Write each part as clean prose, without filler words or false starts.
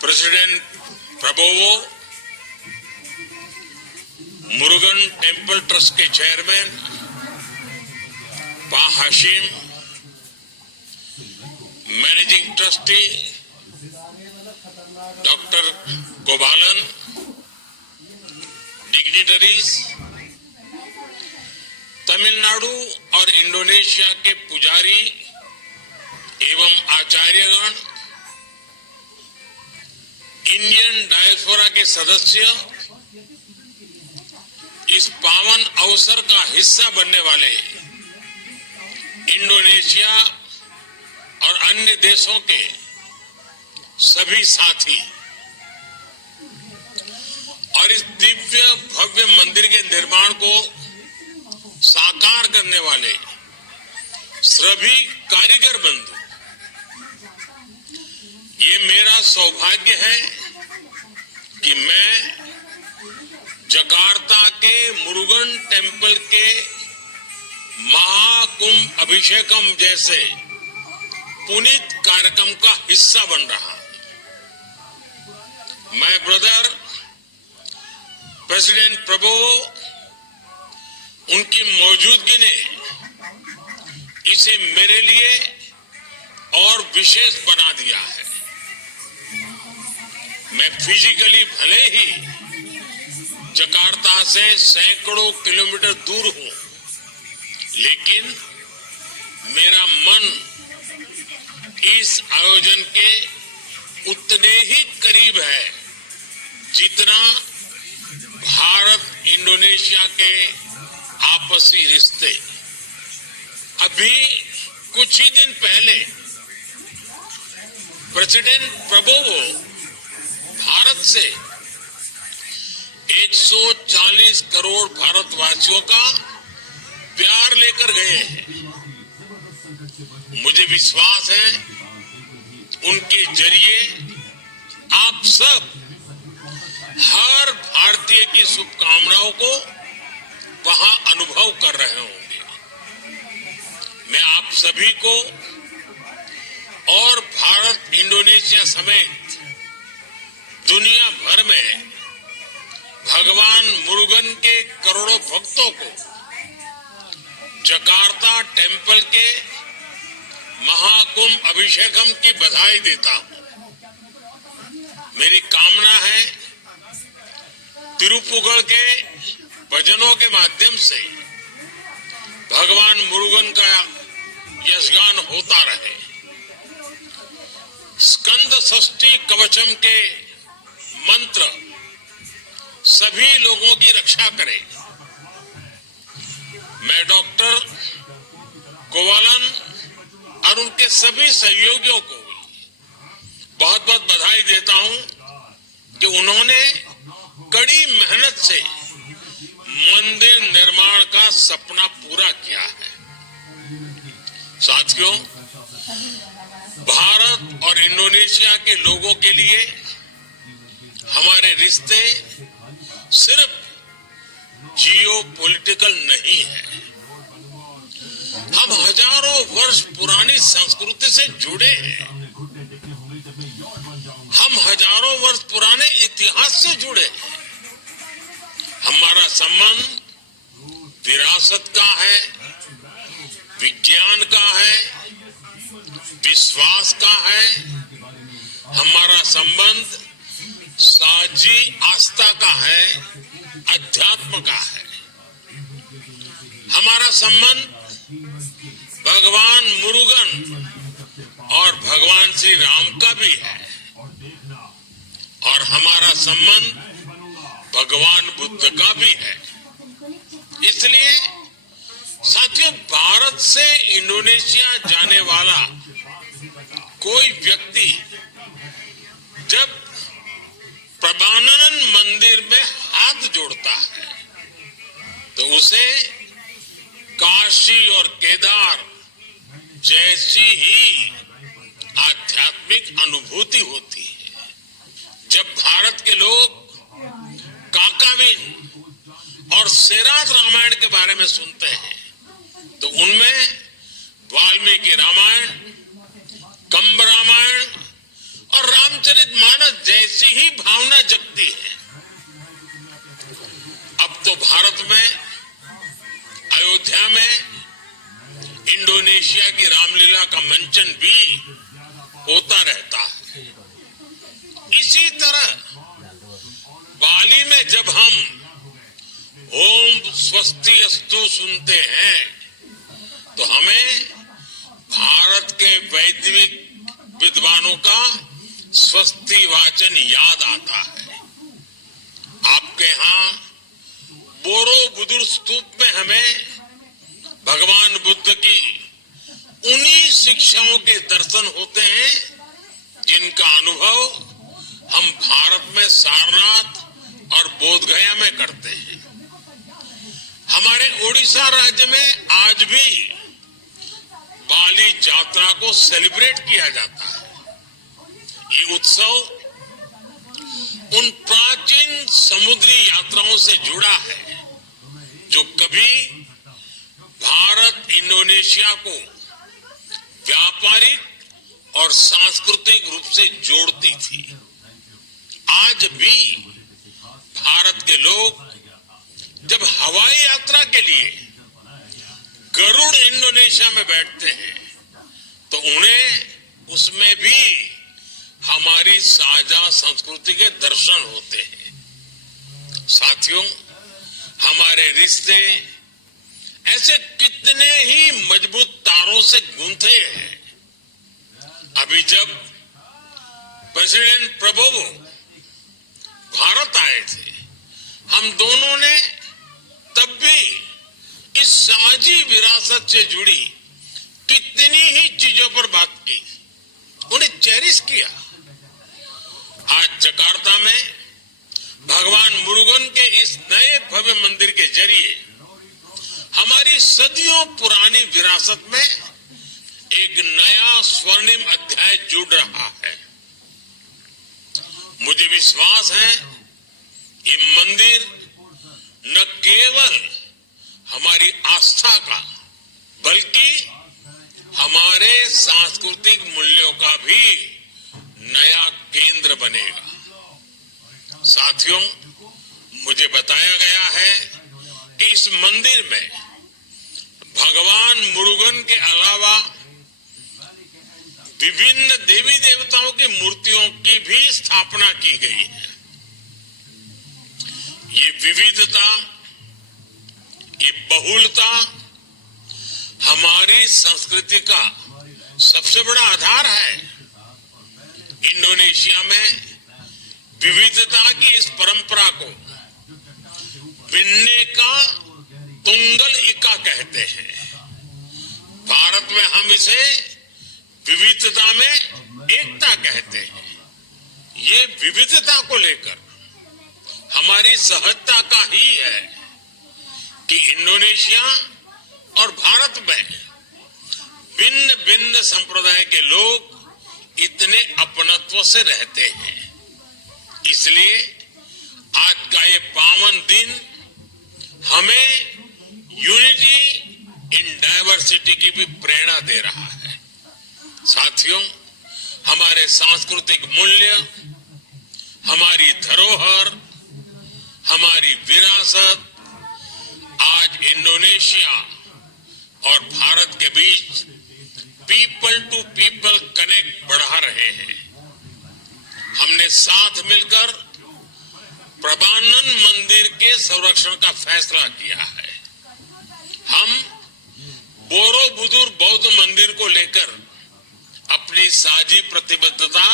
President Prabowo, Murugan temple trust के chairman पा Hashim, managing trustee doctor गोपालन, डिग्निटरीज, तमिलनाडु और इंडोनेशिया के पुजारी एवं आचार्यगण, इंडियन डायस्पोरा के सदस्य, इस पावन अवसर का हिस्सा बनने वाले इंडोनेशिया और अन्य देशों के सभी साथी और इस दिव्य भव्य मंदिर के निर्माण को साकार करने वाले सभी कारीगर बंधु, ये मेरा सौभाग्य है कि मैं जकार्ता के मुरुगन टेम्पल के महाकुंभ अभिषेकम जैसे पुनीत कार्यक्रम का हिस्सा बन रहा हूं। मैं ब्रदर प्रेसिडेंट प्रबोवो, उनकी मौजूदगी ने इसे मेरे लिए और विशेष बना दिया है। मैं फिजिकली भले ही जकार्ता से सैकड़ों किलोमीटर दूर हूं, लेकिन मेरा मन इस आयोजन के उतने ही करीब है जितना भारत इंडोनेशिया के आपसी रिश्ते। अभी कुछ ही दिन पहले प्रेसिडेंट प्रबोवो भारत से 140 करोड़ भारतवासियों का प्यार लेकर गए हैं। मुझे विश्वास है उनके जरिए आप सब हर भारतीय की शुभकामनाओं को वहां अनुभव कर रहे होंगे। मैं आप सभी को और भारत इंडोनेशिया समेत दुनिया भर में भगवान मुरुगन के करोड़ों भक्तों को जकार्ता टेम्पल के महाकुंभ अभिषेकम की बधाई देता हूं। मेरी कामना है तिरुपुगढ़ के भजनों के माध्यम से भगवान मुरुगन का यशगान होता रहे। स्कंद षष्ठी कवचम के मंत्र सभी लोगों की रक्षा करे। मैं डॉक्टर गोपालन और उनके सभी सहयोगियों को बहुत बहुत बधाई देता हूं कि उन्होंने कड़ी मेहनत से मंदिर निर्माण का सपना पूरा किया है। साथियों, भारत और इंडोनेशिया के लोगों के लिए हमारे रिश्ते सिर्फ जियोपॉलिटिकल नहीं है। हम हजारों वर्ष पुरानी संस्कृति से जुड़े हैं। हम हजारों वर्ष पुराने इतिहास से जुड़े हैं। हमारा संबंध विरासत का है, विज्ञान का है, विश्वास का है। हमारा संबंध साझी आस्था का है, अध्यात्म का है। हमारा संबंध भगवान मुरुगन और भगवान श्री राम का भी है और हमारा संबंध भगवान बुद्ध का भी है। इसलिए साथियों, भारत से इंडोनेशिया जाने वाला कोई व्यक्ति जब प्रभानन मंदिर में हाथ जोड़ता है तो उसे काशी और केदार जैसी ही आध्यात्मिक अनुभूति होती है। जब भारत के लोग काकाविन और सेराथ रामायण के बारे में सुनते हैं तो उनमें वाल्मीकि रामायण, कंब रामायण और रामचरितमानस ऐसी ही भावना जगती है। अब तो भारत में अयोध्या में इंडोनेशिया की रामलीला का मंचन भी होता रहता है। इसी तरह बाली में जब हम ओम स्वस्ति अस्तु सुनते हैं तो हमें भारत के वैदिक विद्वानों का स्वस्ति वाचन याद आता है। आपके यहाँ बोरोबुदुर स्तूप में हमें भगवान बुद्ध की उन्हीं शिक्षाओं के दर्शन होते हैं जिनका अनुभव हम भारत में सारनाथ और बोधगया में करते हैं। हमारे ओडिशा राज्य में आज भी बाली यात्रा को सेलिब्रेट किया जाता है। ये उत्सव उन प्राचीन समुद्री यात्राओं से जुड़ा है जो कभी भारत इंडोनेशिया को व्यापारिक और सांस्कृतिक रूप से जोड़ती थी। आज भी भारत के लोग जब हवाई यात्रा के लिए गरुड़ इंडोनेशिया में बैठते हैं तो उन्हें उसमें भी हमारी साझा संस्कृति के दर्शन होते हैं। साथियों, हमारे रिश्ते ऐसे कितने ही मजबूत तारों से गूंथे हैं। अभी जब प्रेसिडेंट प्रबोवो भारत आए थे, हम दोनों ने तब भी इस साझी विरासत से जुड़ी कितनी ही चीजों पर बात की, उन्हें चेरिश किया। आज जकार्ता में भगवान मुरुगन के इस नए भव्य मंदिर के जरिए हमारी सदियों पुरानी विरासत में एक नया स्वर्णिम अध्याय जुड़ रहा है। मुझे विश्वास है ये मंदिर न केवल हमारी आस्था का बल्कि हमारे सांस्कृतिक मूल्यों का भी नया केंद्र बनेगा। साथियों, मुझे बताया गया है कि इस मंदिर में भगवान मुरुगन के अलावा विभिन्न देवी देवताओं की मूर्तियों की भी स्थापना की गई है। ये विविधता, ये बहुलता हमारी संस्कृति का सबसे बड़ा आधार है। इंडोनेशिया में विविधता की इस परंपरा को बिन्नेका तुंगल इका कहते हैं। भारत में हम इसे विविधता में एकता कहते हैं। ये विविधता को लेकर हमारी सहजता का ही है कि इंडोनेशिया और भारत में भिन्न भिन्न संप्रदाय के लोग इतने अपनत्व से रहते हैं। इसलिए आज का ये पावन दिन हमें यूनिटी इन डाइवर्सिटी की भी प्रेरणा दे रहा है। साथियों, हमारे सांस्कृतिक मूल्य, हमारी धरोहर, हमारी विरासत आज इंडोनेशिया और भारत के बीच पीपल टू पीपल कनेक्ट बढ़ा रहे हैं। हमने साथ मिलकर प्रबानन मंदिर के संरक्षण का फैसला किया है। हम बोरोबुदुर बौद्ध मंदिर को लेकर अपनी साझी प्रतिबद्धता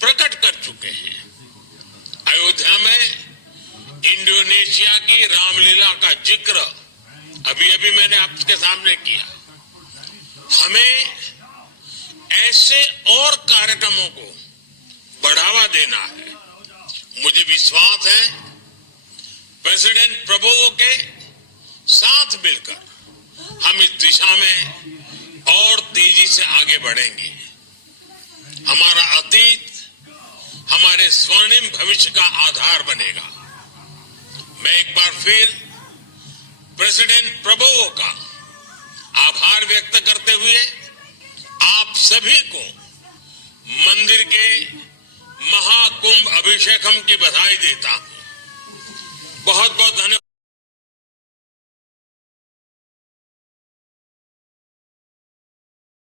प्रकट कर चुके हैं। अयोध्या में इंडोनेशिया की रामलीला का जिक्र अभी मैंने आपके सामने किया। हमें ऐसे और कार्यक्रमों को बढ़ावा देना है। मुझे विश्वास है प्रेसिडेंट प्रबोवो के साथ मिलकर हम इस दिशा में और तेजी से आगे बढ़ेंगे। हमारा अतीत हमारे स्वर्णिम भविष्य का आधार बनेगा। मैं एक बार फिर प्रेसिडेंट प्रबोवो का आभार व्यक्त करते हुए आप सभी को मंदिर के महाकुंभ अभिषेकम की बधाई देता हूं। बहुत बहुत धन्यवाद।